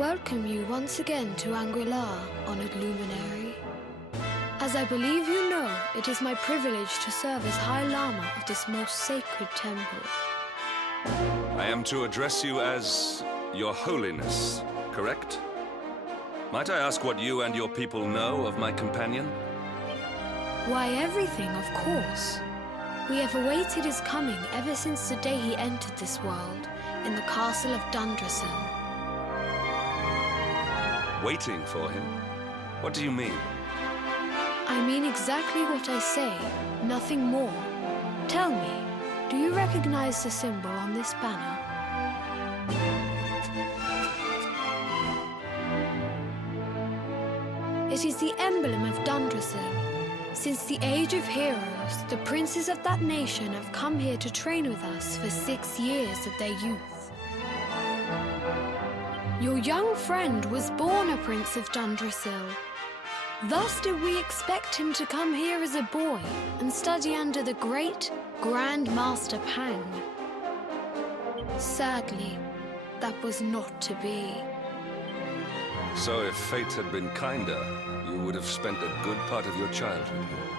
welcome you once again to Anguilar, honored luminary. As I believe you know, it is my privilege to serve as High Lama of this most sacred temple. I am to address you as Your Holiness, correct? Might I ask what you and your people know of my companion? Why, everything, of course. We have awaited his coming ever since the day he entered this world, in the castle of Dundrasil. Waiting for him? What do you mean? I mean exactly what I say, nothing more. Tell me, do you recognize the symbol on this banner? It is the emblem of Dundrasil. Since the age of heroes, the princes of that nation have come here to train with us for 6 years of their youth. Your young friend was born a prince of Dundrasil. Thus did we expect him to come here as a boy and study under the great Grand Master Pang. Sadly, that was not to be. So if fate had been kinder, you would have spent a good part of your childhood here.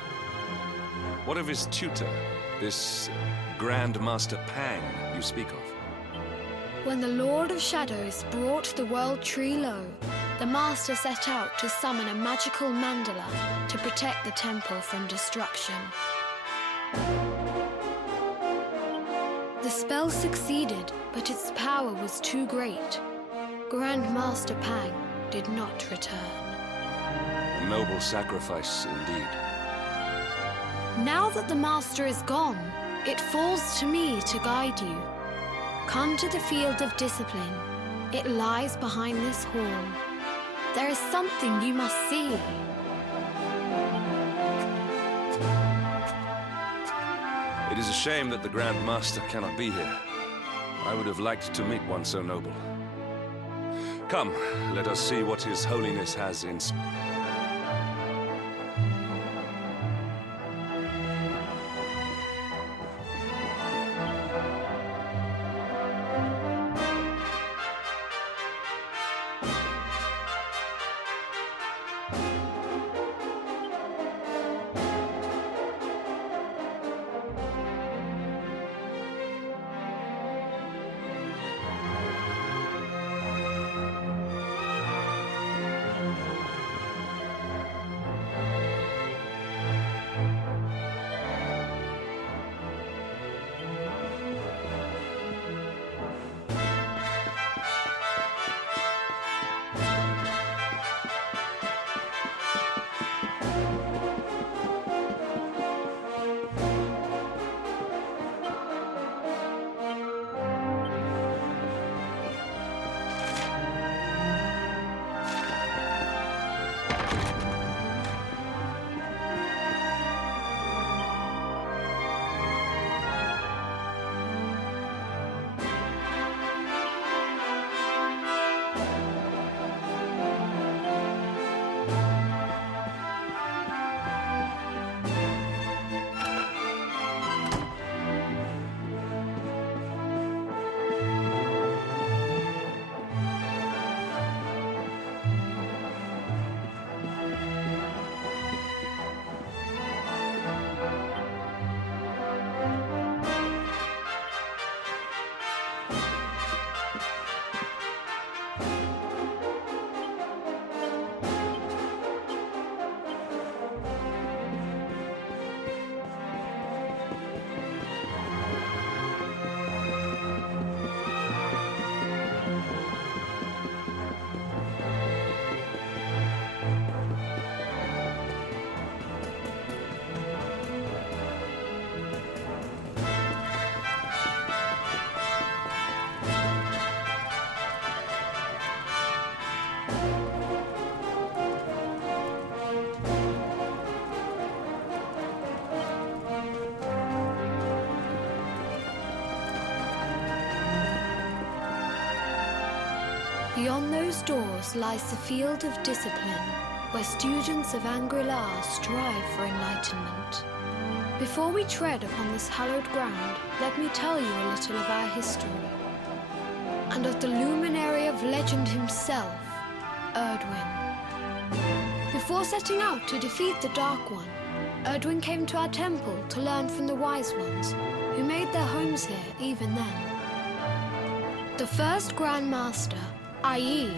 What of his tutor, this Grand Master Pang you speak of? When the Lord of Shadows brought the world tree low, the Master set out to summon a magical mandala to protect the temple from destruction. The spell succeeded, but its power was too great. Grand Master Pang did not return. A noble sacrifice indeed. Now that the Master is gone, it falls to me to guide you. Come to the field of discipline. It lies behind this hall. There is something you must see. It is a shame that the Grand Master cannot be here. I would have liked to meet one so noble. Come, let us see what His Holiness has in store. Beyond those doors lies the field of discipline, where students of Anguilar strive for enlightenment. Before we tread upon this hallowed ground, let me tell you a little of our history. and of the luminary of legend himself, Erdwin. Before setting out to defeat the Dark One, Erdwin came to our temple to learn from the Wise Ones, who made their homes here even then. The first Grand Master, i.e.,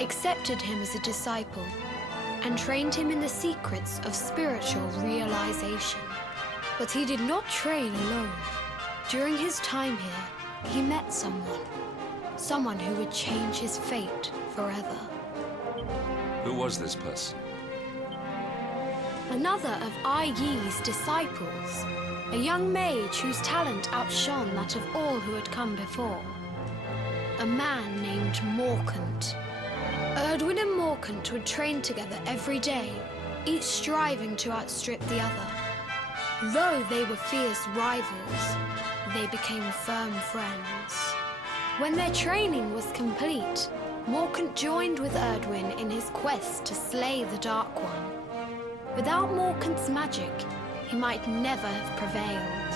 accepted him as a disciple and trained him in the secrets of spiritual realization. But he did not train alone. During his time here, he met someone who would change his fate forever. Who was this person? Another of Ai Yi's disciples, a young mage whose talent outshone that of all who had come before. A man named Morkant. Erdwin and Morkant would train together every day, each striving to outstrip the other. Though they were fierce rivals, they became firm friends. When their training was complete, Morkant joined with Erdwin in his quest to slay the Dark One. Without Morkant's magic, he might never have prevailed.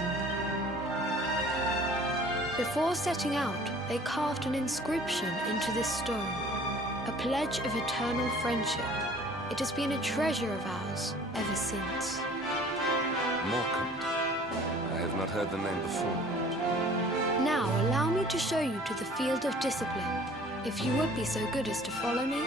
Before setting out, they carved an inscription into this stone, a pledge of eternal friendship. It has been a treasure of ours ever since. Morkant. I have not heard the name before. Now allow me to show you to the field of discipline, if you would be so good as to follow me.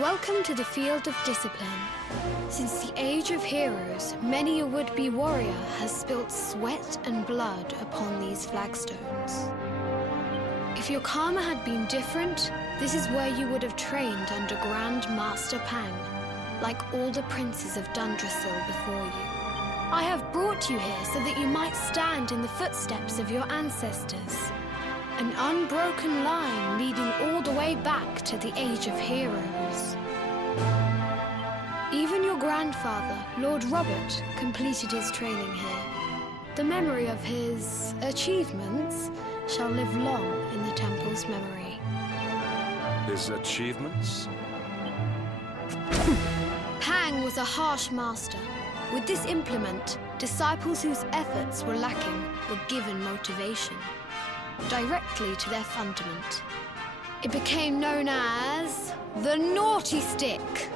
Welcome to the field of discipline. Since the age of heroes, many a would-be warrior has spilt sweat and blood upon these flagstones. If your karma had been different, this is where you would have trained under Grand Master Pang, like all the princes of Dundrasil before you. I have brought you here so that you might stand in the footsteps of your ancestors. An unbroken line leading all the way back to the Age of Heroes. Even your grandfather, Lord Robert, completed his training here. The memory of his achievements shall live long in the temple's memory. His achievements? Pang was a harsh master. With this implement, disciples whose efforts were lacking were given motivation directly to their fundament. It became known as the Naughty Stick.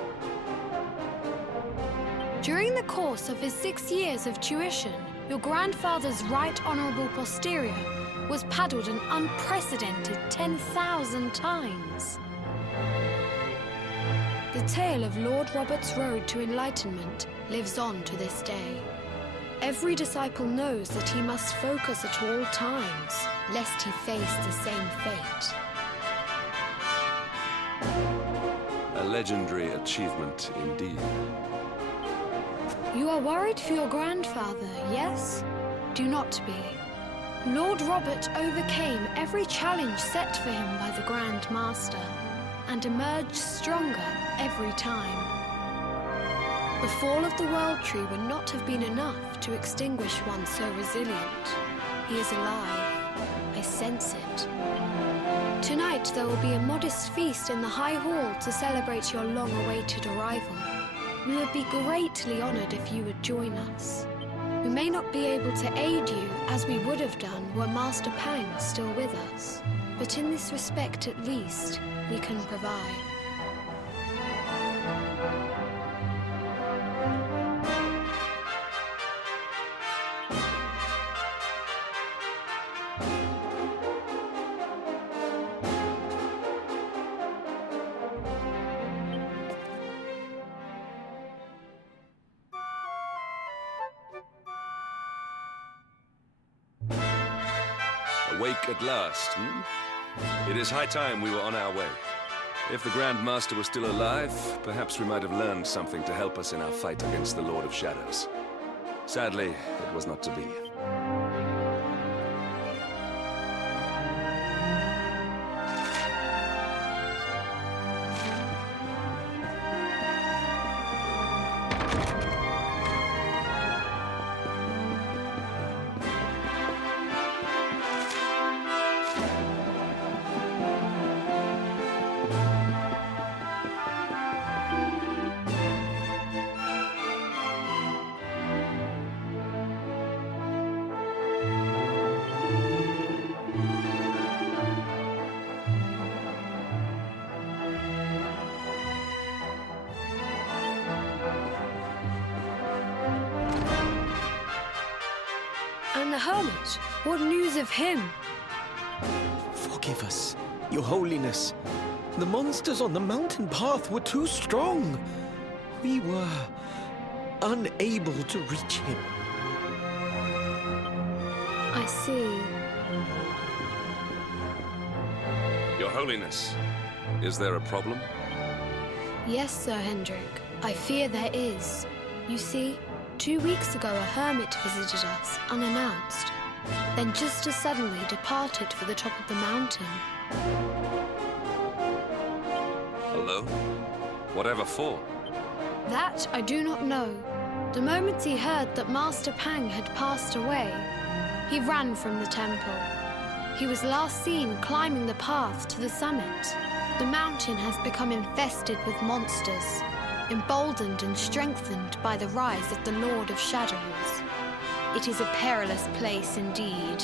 During the course of his 6 years of tuition, your grandfather's right honourable posterior was paddled an unprecedented 10,000 times. The tale of Lord Robert's road to enlightenment lives on to this day. Every disciple knows that he must focus at all times, lest he face the same fate. A legendary achievement indeed. You are worried for your grandfather, yes? Do not be. Lord Robert overcame every challenge set for him by the Grand Master, and emerged stronger every time. The fall of the World Tree would not have been enough to extinguish one so resilient. He is alive. I sense it. Tonight there will be a modest feast in the High Hall to celebrate your long-awaited arrival. We would be greatly honored if you would join us. We may not be able to aid you as we would have done were Master Pang still with us, but in this respect at least, we can provide. awake at last, It is high time we were on our way. If the Grand Master were still alive, perhaps we might have learned something to help us in our fight against the Lord of Shadows. Sadly, it was not to be. And the hermit? What news of him? Forgive us, Your Holiness. The monsters on the mountain path were too strong. We were unable to reach him. I see. Your Holiness, is there a problem? Yes, Sir Hendrik. I fear there is. You see, 2 weeks ago a hermit visited us, unannounced. Then just as suddenly departed for the top of the mountain. Alone? Whatever for? That I do not know. The moment he heard that Master Pang had passed away, he ran from the temple. He was last seen climbing the path to the summit. The mountain has become infested with monsters, emboldened and strengthened by the rise of the Lord of Shadows. It is a perilous place indeed.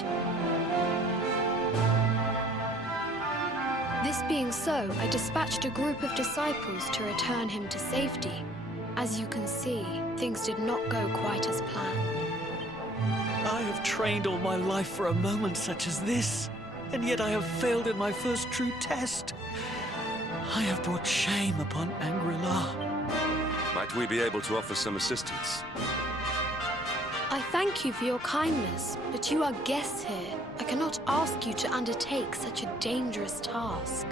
This being so, I dispatched a group of disciples to return him to safety. As you can see, things did not go quite as planned. I have trained all my life for a moment such as this, and yet I have failed in my first true test. I have brought shame upon Angri-La. Might we be able to offer some assistance? I thank you for your kindness, but you are guests here. I cannot ask you to undertake such a dangerous task.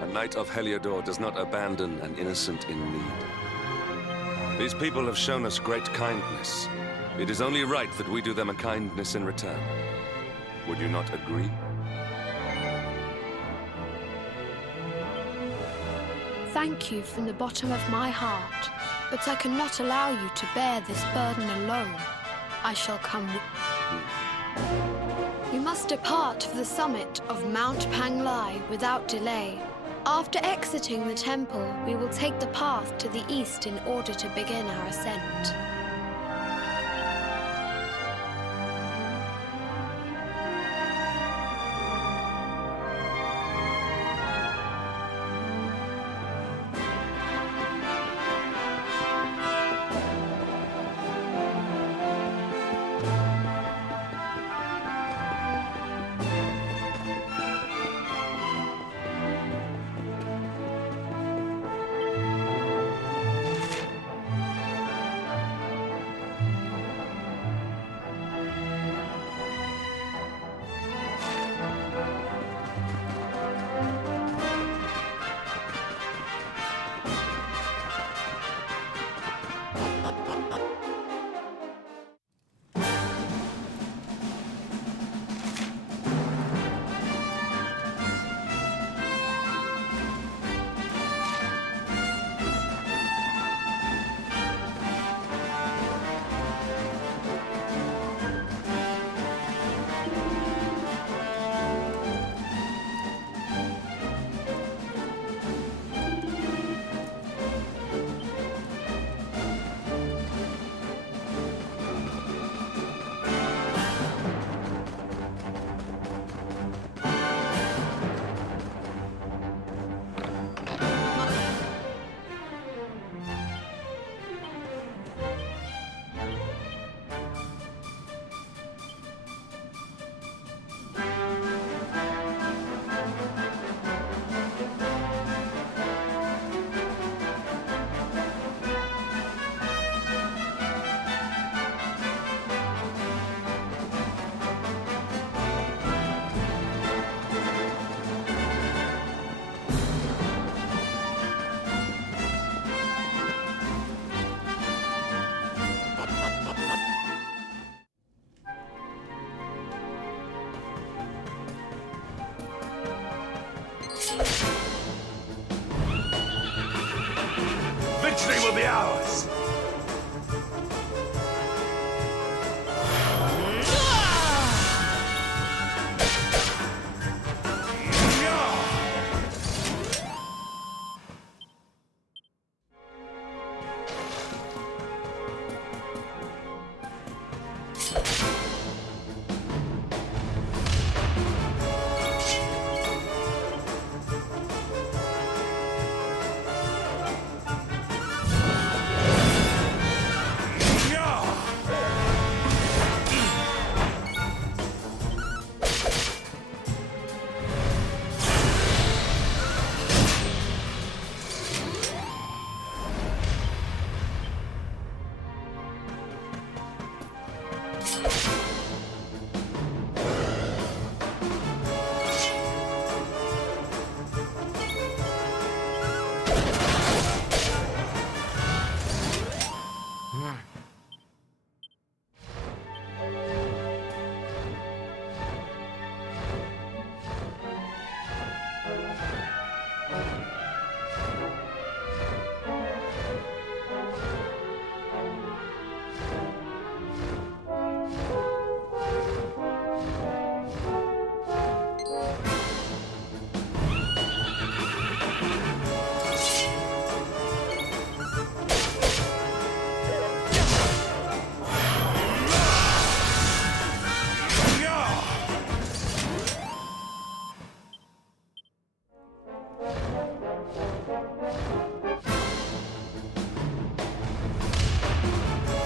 A knight of Heliodor does not abandon an innocent in need. These people have shown us great kindness. It is only right that we do them a kindness in return. Would you not agree? Thank you from the bottom of my heart, but I cannot allow you to bear this burden alone. I shall come with you. You must depart for the summit of Mount Panglai without delay. After exiting the temple, we will take the path to the east in order to begin our ascent. Victory will be ours!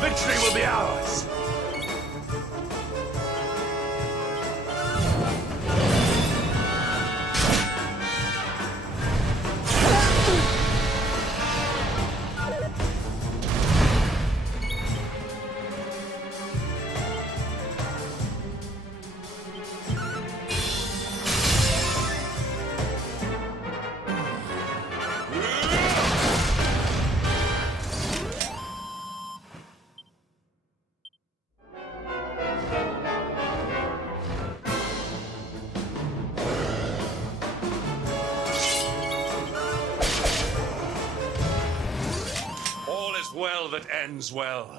Victory will be ours! All is well that ends well.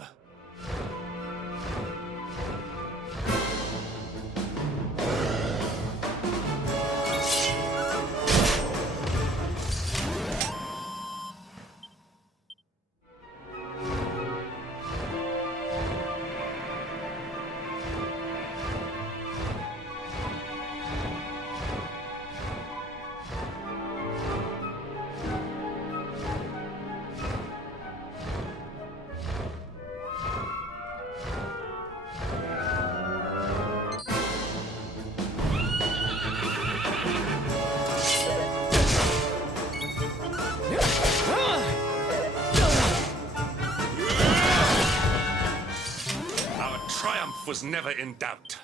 Triumph was never in doubt.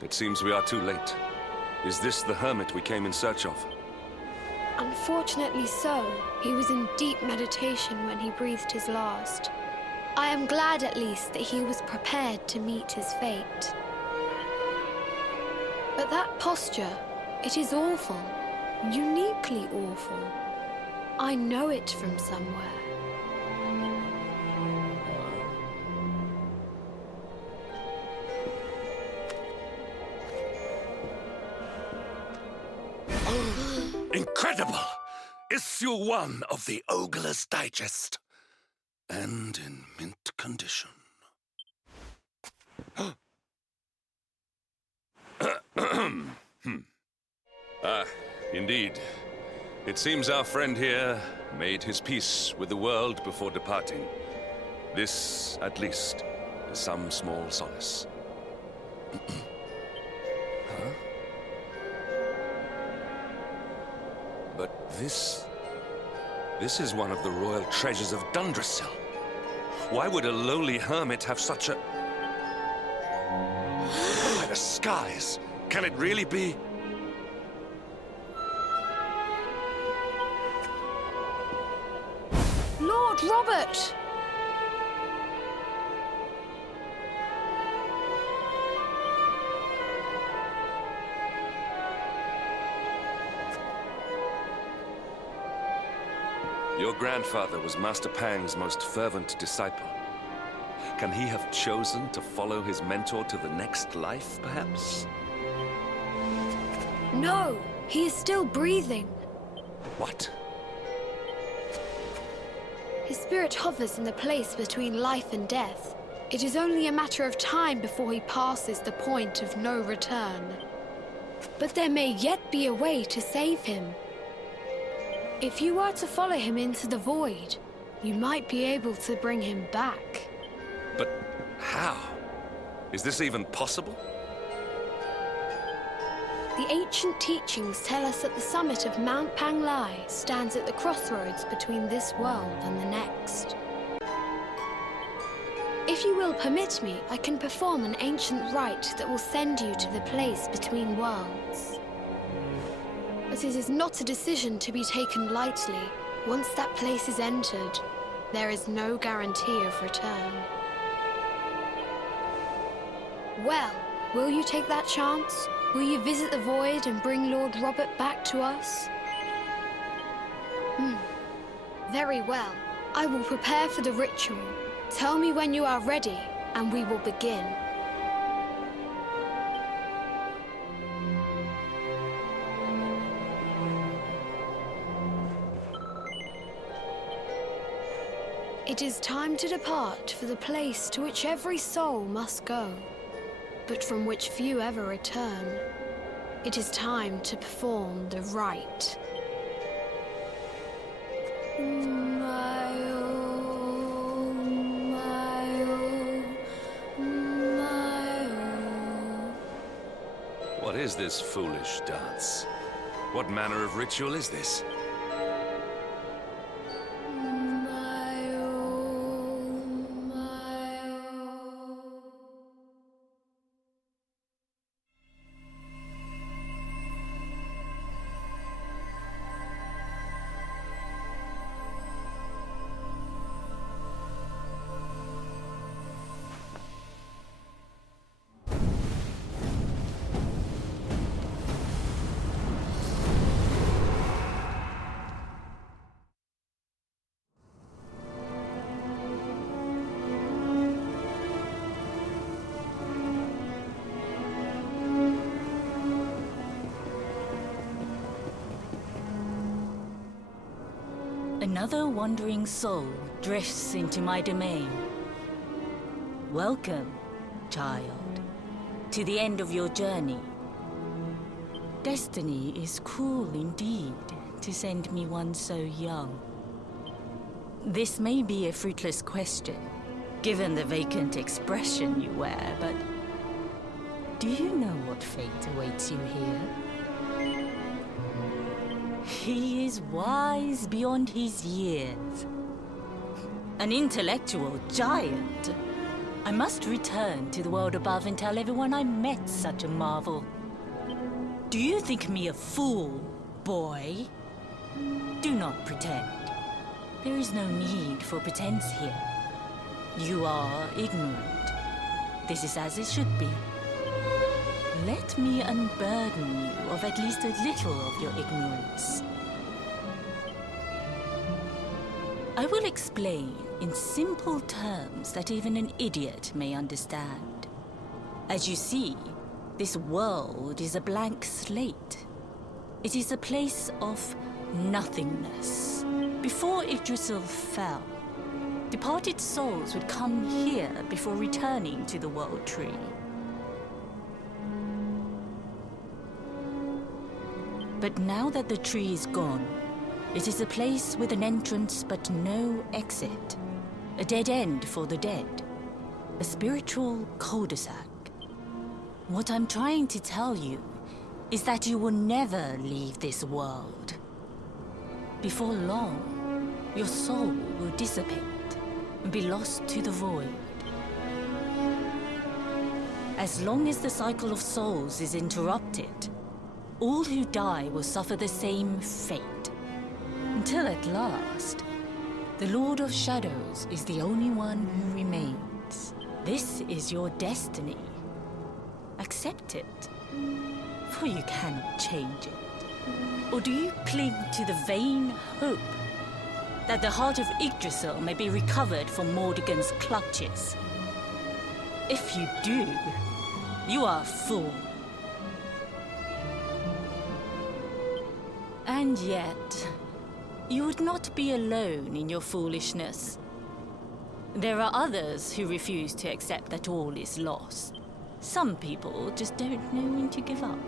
It seems we are too late. Is this the hermit we came in search of? Unfortunately so. He was in deep meditation when he breathed his last. I am glad at least that he was prepared to meet his fate. But that posture, it is awful. Uniquely awful. I know it from somewhere. Incredible! Issue 1 of the Ogler's Digest. And in mint condition. Indeed. It seems our friend here made his peace with the world before departing. This, at least, is some small solace. Huh? But this is one of the royal treasures of Dundrasil. Why would a lowly hermit have such a... By the skies! Can it really be? Lord Robert! Your grandfather was Master Pang's most fervent disciple. Can he have chosen to follow his mentor to the next life, perhaps? No, he is still breathing. What? His spirit hovers in the place between life and death. It is only a matter of time before he passes the point of no return. But there may yet be a way to save him. If you were to follow him into the void, you might be able to bring him back. But how? Is this even possible? The ancient teachings tell us that the summit of Mount Panglai stands at the crossroads between this world and the next. If you will permit me, I can perform an ancient rite that will send you to the place between worlds. But it is not a decision to be taken lightly. Once that place is entered, there is no guarantee of return. Well, will you take that chance? Will you visit the void and bring Lord Robert back to us? Very well. I will prepare for the ritual. Tell me when you are ready, and we will begin. It is time to depart for the place to which every soul must go, but from which few ever return. It is time to perform the rite. What is this foolish dance? What manner of ritual is this? Another wandering soul drifts into my domain. Welcome, child, to the end of your journey. Destiny is cruel indeed to send me one so young. This may be a fruitless question, given the vacant expression you wear, but do you know what fate awaits you here? He is wise beyond his years. An intellectual giant. I must return to the world above and tell everyone I met such a marvel. Do you think me a fool, boy? Do not pretend. There is no need for pretense here. You are ignorant. This is as it should be. Let me unburden you of at least a little of your ignorance. I will explain in simple terms that even an idiot may understand. As you see, this world is a blank slate. It is a place of nothingness. Before Yggdrasil fell, departed souls would come here before returning to the World Tree. But now that the tree is gone, it is a place with an entrance but no exit. A dead end for the dead. A spiritual cul-de-sac. What I'm trying to tell you is that you will never leave this world. Before long, your soul will dissipate and be lost to the void. As long as the cycle of souls is interrupted, all who die will suffer the same fate. Until at last, the Lord of Shadows is the only one who remains. This is your destiny. Accept it, for you cannot change it. Or do you cling to the vain hope that the heart of Yggdrasil may be recovered from Mordegon's clutches? If you do, you are a fool. And yet, you would not be alone in your foolishness. There are others who refuse to accept that all is lost. Some people just don't know when to give up.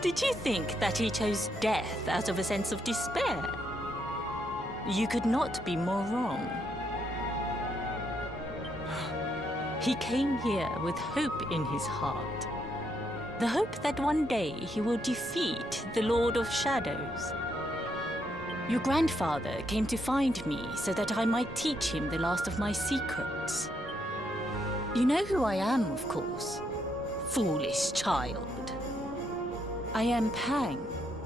Did you think that he chose death out of a sense of despair? You could not be more wrong. He came here with hope in his heart. The hope that one day he will defeat the Lord of Shadows. Your grandfather came to find me so that I might teach him the last of my secrets. You know who I am, of course. Foolish child. I am Pang,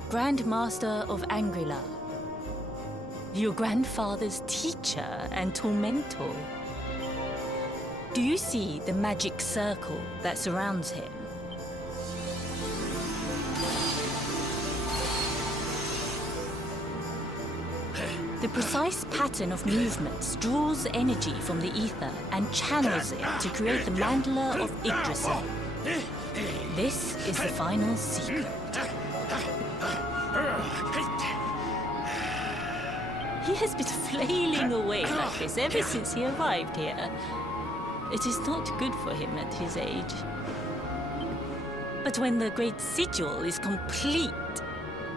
Grand Master of Angrila. Your grandfather's teacher and tormentor. Do you see the magic circle that surrounds him? The precise pattern of movements draws energy from the ether and channels it to create the mandala of Yggdrasil. This is the final secret. He has been flailing away like this ever since he arrived here. It is not good for him at his age. But when the great sigil is complete,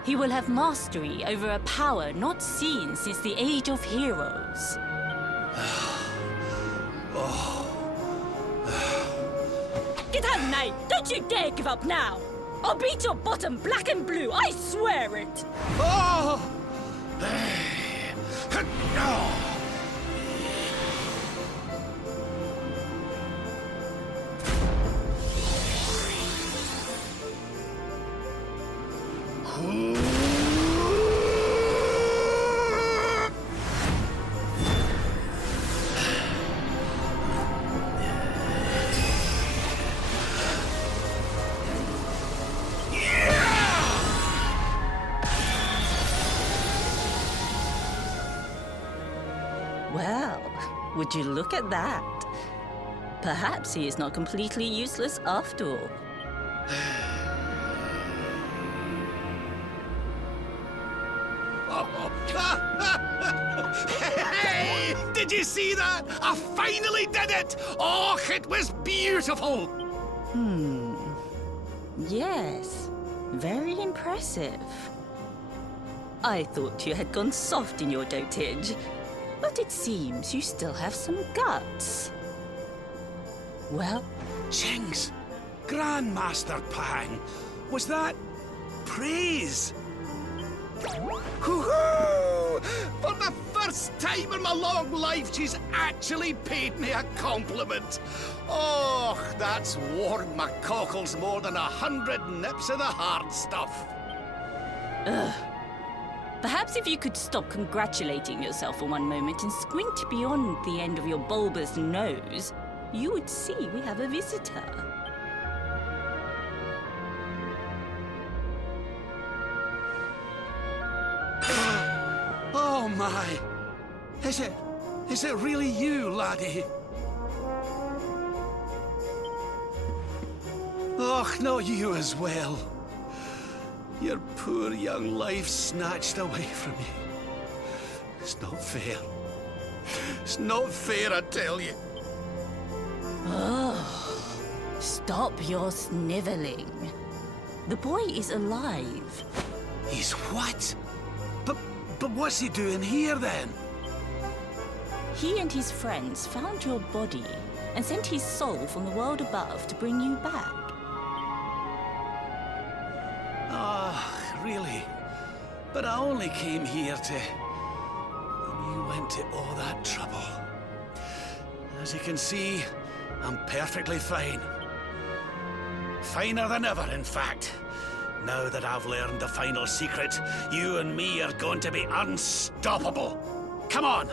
he will have mastery over a power not seen since the Age of Heroes. Get out, Knight! Don't you dare give up now! I'll beat your bottom black and blue, I swear it! Oh! Well, would you look at that? Perhaps he is not completely useless after all. you see that? I finally did it! Oh, it was beautiful! Yes, very impressive. I thought you had gone soft in your dotage, but it seems you still have some guts. Well, Jinx, Grandmaster Pang, was that praise? Hoo-hoo! For the first time in my long life, she's actually paid me a compliment. Oh, that's warmed my cockles more than 100 nips of the hard stuff. perhaps if you could stop congratulating yourself for one moment and squint beyond the end of your bulbous nose, you would see we have a visitor. Oh my! Is it really you, laddie? Och, not you as well. Your poor young life snatched away from you. It's not fair. It's not fair, I tell you. Stop your sniveling. The boy is alive. He's what? But what's he doing here then? He and his friends found your body and sent his soul from the world above to bring you back. Ah, really? But I only came here to... And you went to all that trouble. As you can see, I'm perfectly fine. Finer than ever, in fact. Now that I've learned the final secret, you and me are going to be unstoppable. Come on,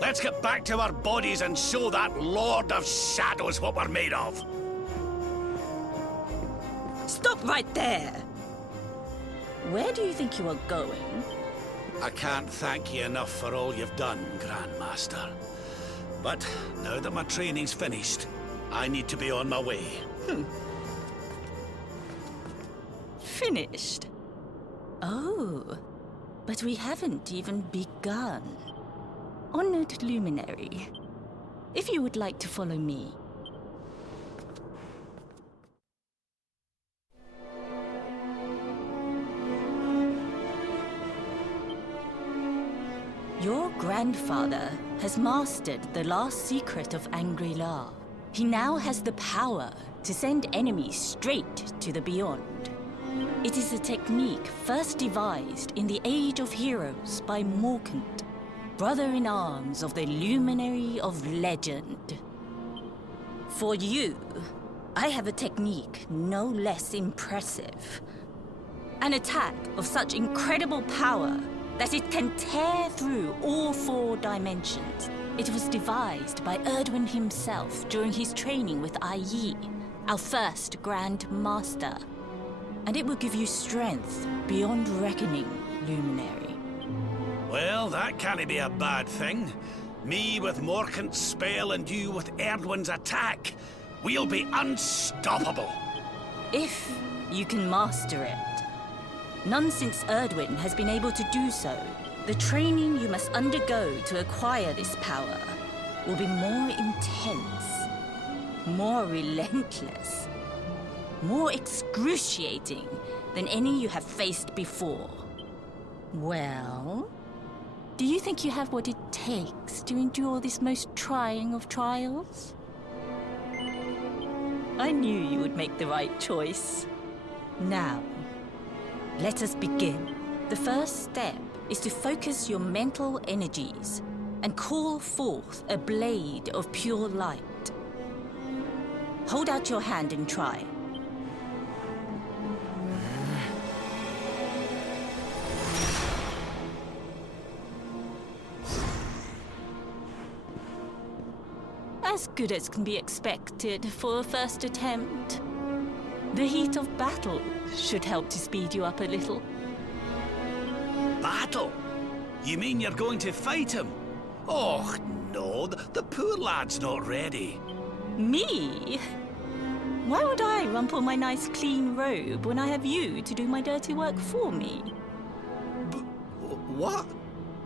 let's get back to our bodies and show that Lord of Shadows what we're made of. Stop right there! Where do you think you are going? I can't thank you enough for all you've done, Grandmaster. But now that my training's finished, I need to be on my way. Finished? Oh, but we haven't even begun. Honored Luminary, if you would like to follow me. Your grandfather has mastered the last secret of Angri-La. He now has the power to send enemies straight to the beyond. It is a technique first devised in the Age of Heroes by Morkant, brother-in-arms of the Luminary of Legend. For you, I have a technique no less impressive. An attack of such incredible power that it can tear through all 4 dimensions. It was devised by Erdwin himself during his training with Yi, our first Grand Master. And it will give you strength beyond reckoning, Luminary. Well, that can't be a bad thing. Me with Morkant's spell and you with Erdwin's attack. We'll be unstoppable. If you can master it. None since Erdwin has been able to do so. The training you must undergo to acquire this power will be more intense, more relentless, more excruciating than any you have faced before. Well, do you think you have what it takes to endure this most trying of trials? I knew you would make the right choice. Now, let us begin. The first step is to focus your mental energies and call forth a blade of pure light. Hold out your hand and try. As good as can be expected for a first attempt. The heat of battle should help to speed you up a little. Battle? You mean you're going to fight him? Oh, no, the poor lad's not ready. Me? Why would I rumple my nice clean robe when I have you to do my dirty work for me? What?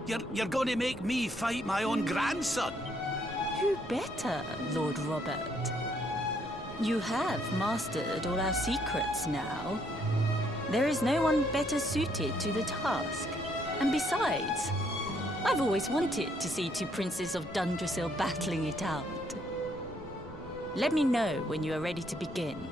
You're going to make me fight my own grandson? do better, Lord Robert. You have mastered all our secrets now. There is no one better suited to the task. And besides, I've always wanted to see two princes of Dundrasil battling it out. Let me know when you are ready to begin.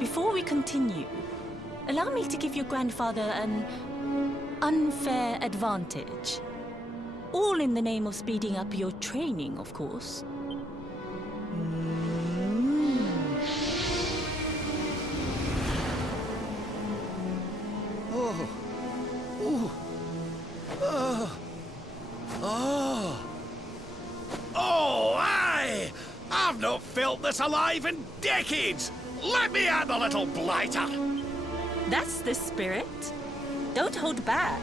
Before we continue, allow me to give your grandfather an unfair advantage. All in the name of speeding up your training, of course. Oh. Ooh. Oh. Oh. Oh, aye! I've not felt this alive in decades! Let me at the little blighter! That's the spirit. Don't hold back.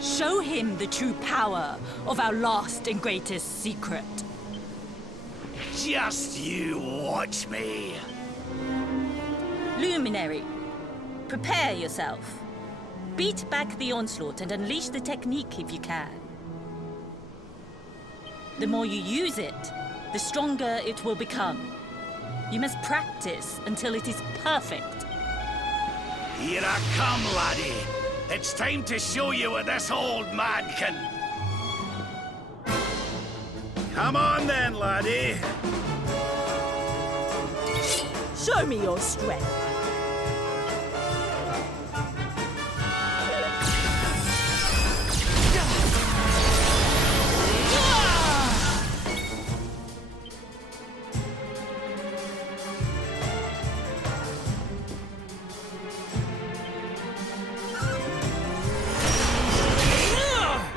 Show him the true power of our last and greatest secret. Just you watch me. Luminary, prepare yourself. Beat back the onslaught and unleash the technique if you can. The more you use it, the stronger it will become. You must practice until it is perfect. Here I come, laddie. It's time to show you what this old man can... Come on then, laddie. Show me your strength.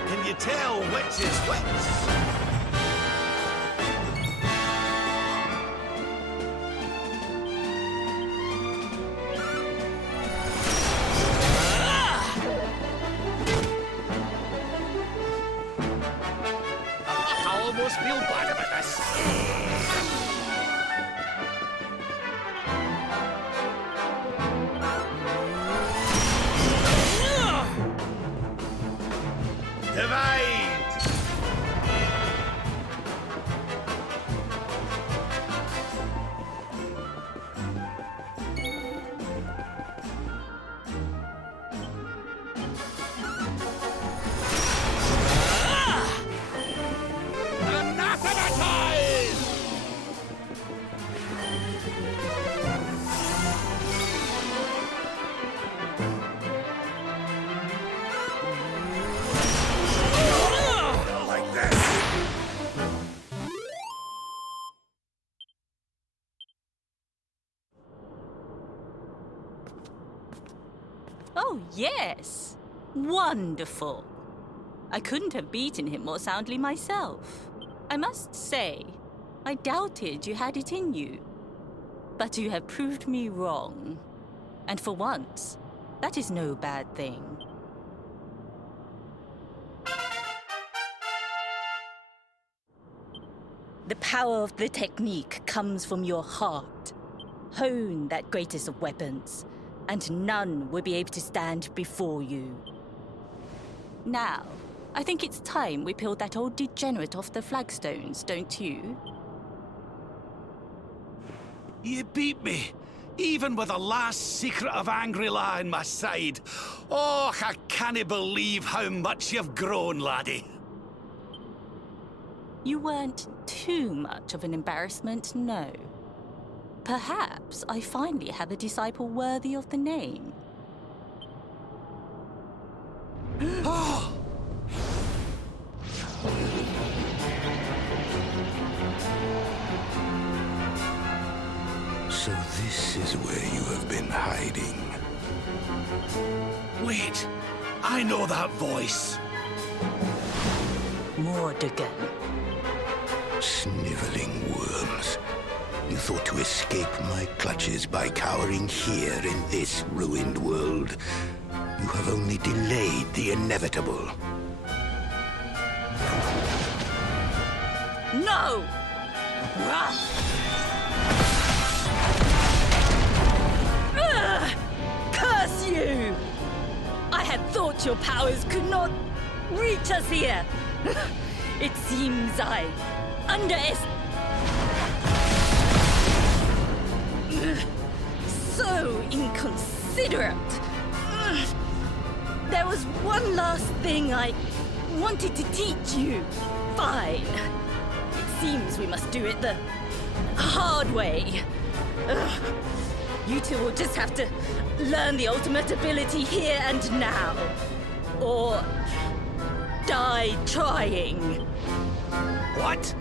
Can you tell which is which? I almost feel bad about this. Divide! Anathematize! Like this. Oh, yes. Wonderful. I couldn't have beaten him more soundly myself. I must say, I doubted you had it in you. But you have proved me wrong. And for once, that is no bad thing. The power of the technique comes from your heart. Hone that greatest of weapons, and none will be able to stand before you. Now, I think it's time we peeled that old degenerate off the flagstones, don't you? You beat me, even with the last secret of Angry-La on my side. Oh, I can't believe how much you've grown, laddie. You weren't too much of an embarrassment, no. Perhaps I finally have a disciple worthy of the name. Oh! So this is where you have been hiding. Wait, I know that voice. Mordegan. Sniveling worms. You thought to escape my clutches by cowering here in this ruined world. You have only delayed the inevitable. No! Rah! Curse you! I had thought your powers could not reach us here. It seems I so inconsiderate. There was one last thing I wanted to teach you. Fine. It seems we must do it the hard way. You two will just have to learn the ultimate ability here and now. Or die trying. What?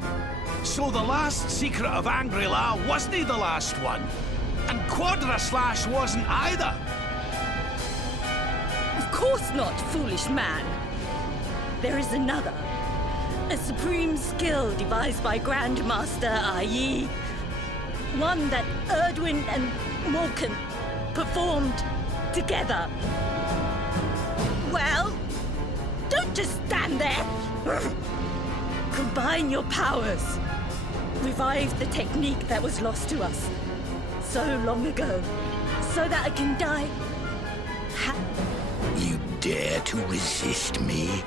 So the last secret of Angry-La wasn't the last one? And Quadra Slash wasn't either? Of course not, foolish man. There is another. A supreme skill devised by Grandmaster, i.e. one that Erdwin and Morkan performed together. Well, don't just stand there. Combine your powers. Revive the technique that was lost to us so long ago, so that I can die. You dare to resist me?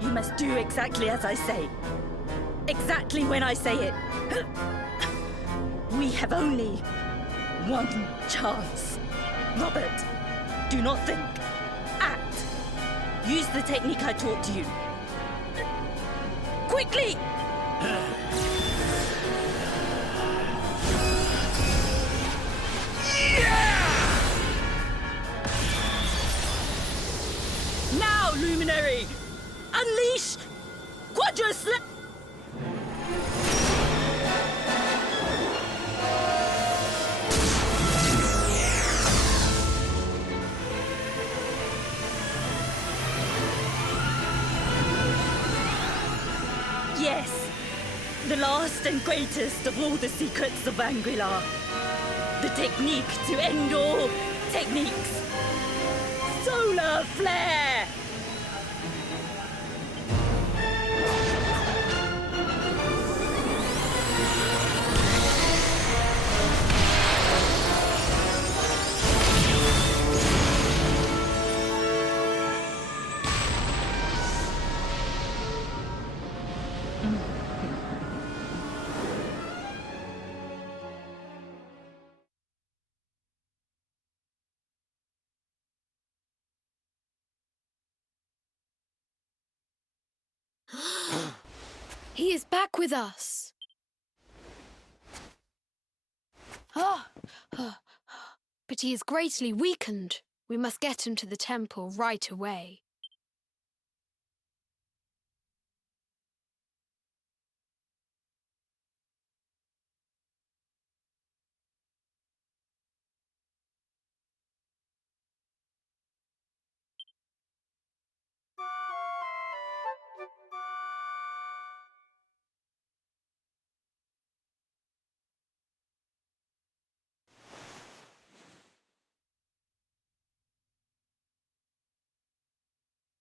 You must do exactly as I say. Exactly when I say it. We have only one chance. Robert, do not think. Act. Use the technique I taught you. Quickly! Now, Luminary! Unleash Quadra-Slash! Yes, the last and greatest of all the secrets of Angry-La. The technique to end all techniques. Solar Flare! He is back with us. But he is greatly weakened. We must get him to the temple right away.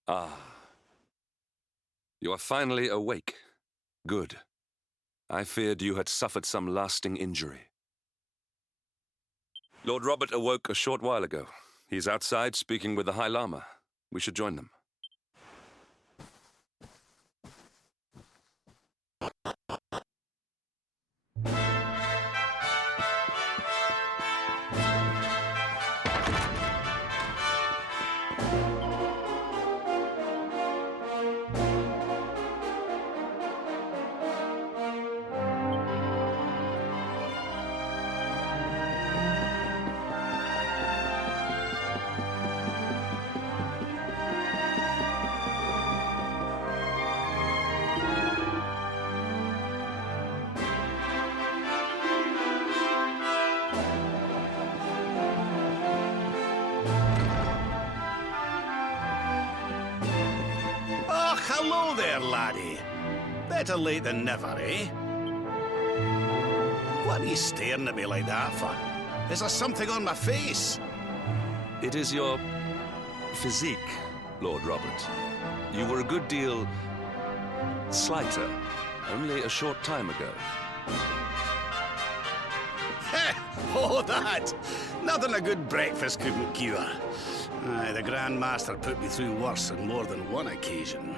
Ah. You are finally awake. Good. I feared you had suffered some lasting injury. Lord Robert awoke a short while ago. He's outside speaking with the High Lama. We should join them. Hello there, laddie. Better late than never, eh? What are you staring at me like that for? Is there something on my face? It is your physique, Lord Robert. You were a good deal slighter only a short time ago. Oh, that! Nothing a good breakfast couldn't cure. Aye, the Grand Master put me through worse on more than one occasion.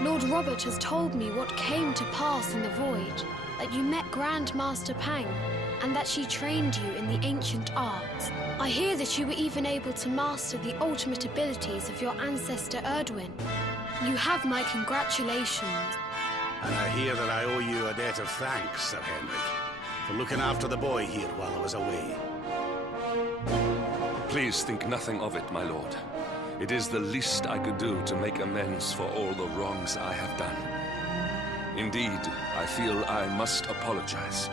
Lord Robert has told me what came to pass in the Void, that you met Grand Master Pang, and that she trained you in the ancient arts. I hear that you were even able to master the ultimate abilities of your ancestor Erdwin. You have my congratulations. And I hear that I owe you a debt of thanks, Sir Henrik, for looking after the boy here while I was away. Please think nothing of it, my lord. It is the least I could do to make amends for all the wrongs I have done. Indeed, I feel I must apologize.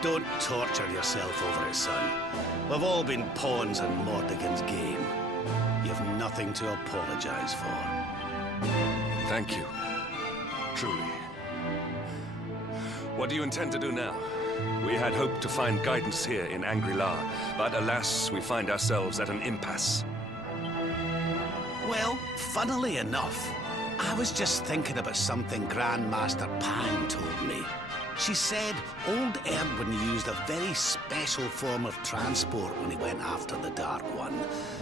Don't torture yourself over it, son. We've all been pawns in Mordegon's game. You've nothing to apologize for. Thank you. Truly. What do you intend to do now? We had hoped to find guidance here in Angri-La, but alas, we find ourselves at an impasse. Well, funnily enough, I was just thinking about something Grandmaster Pang told me. She said old Erdwin used a very special form of transport when he went after the Dark One.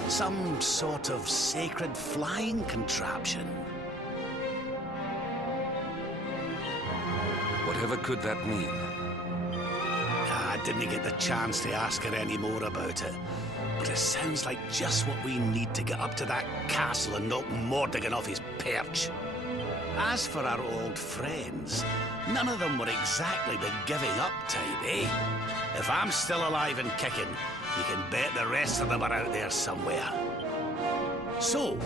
Some sort of sacred flying contraption. Whatever could that mean? I didn't get the chance to ask her any more about it. But it sounds like just what we need to get up to that castle and knock Mordegon off his perch. As for our old friends, none of them were exactly the giving up type, eh? If I'm still alive and kicking, you can bet the rest of them are out there somewhere. So,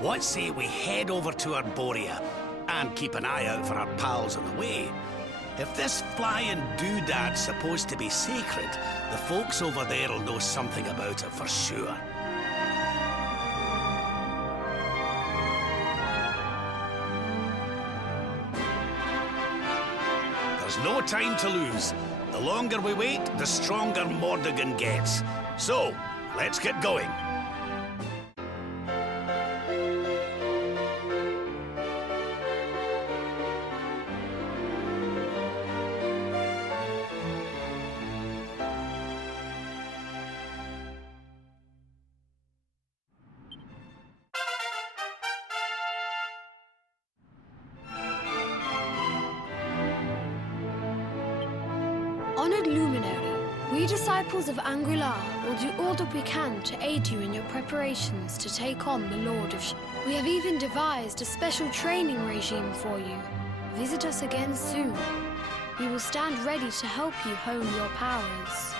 what say we head over to Arborea and keep an eye out for our pals on the way? If this flying doodad's supposed to be sacred, the folks over there'll know something about it for sure. There's no time to lose. The longer we wait, the stronger Mordegon gets. So, let's get going. Honored Luminary, we disciples of Angri-La will do all that we can to aid you in your preparations to take on the Lord of We have even devised a special training regime for you. Visit us again soon. We will stand ready to help you hone your powers.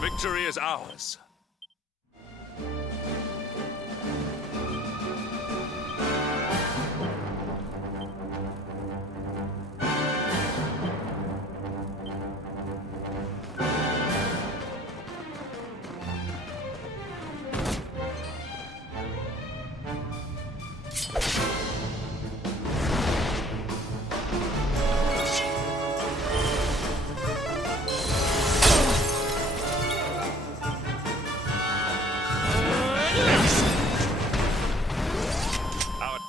Victory is ours.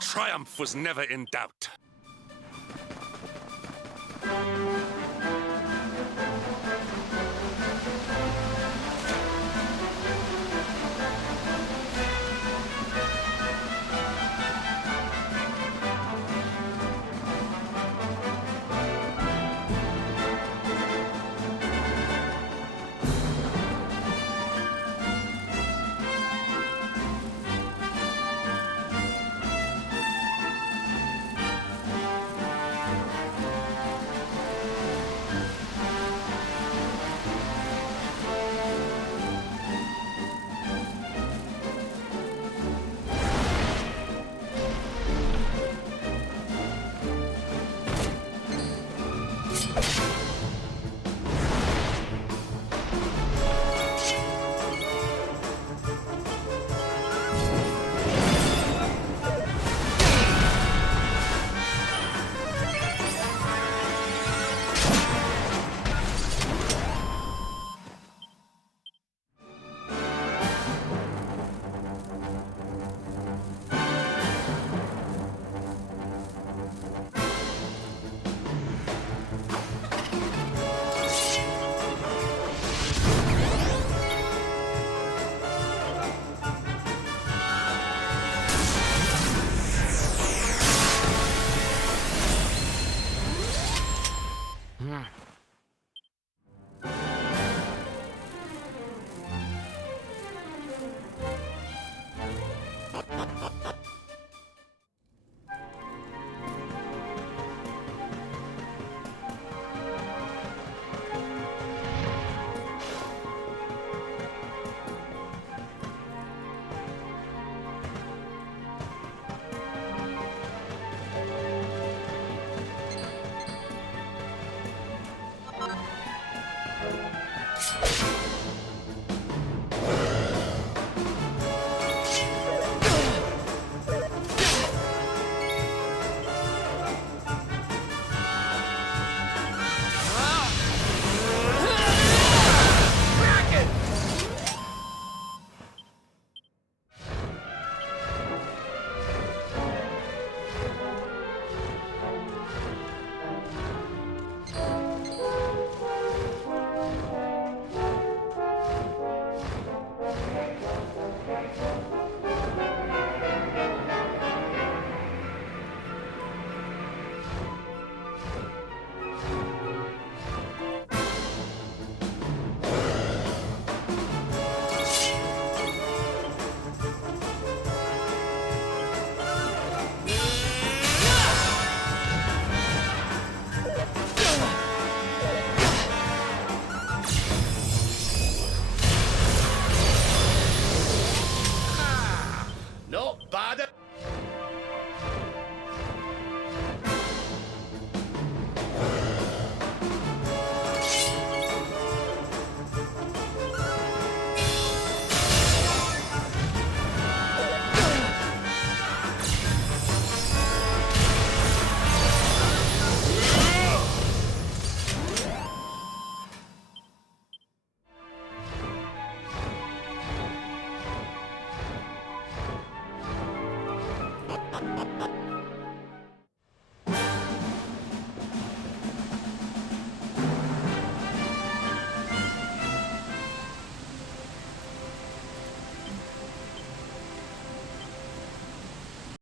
Triumph was never in doubt.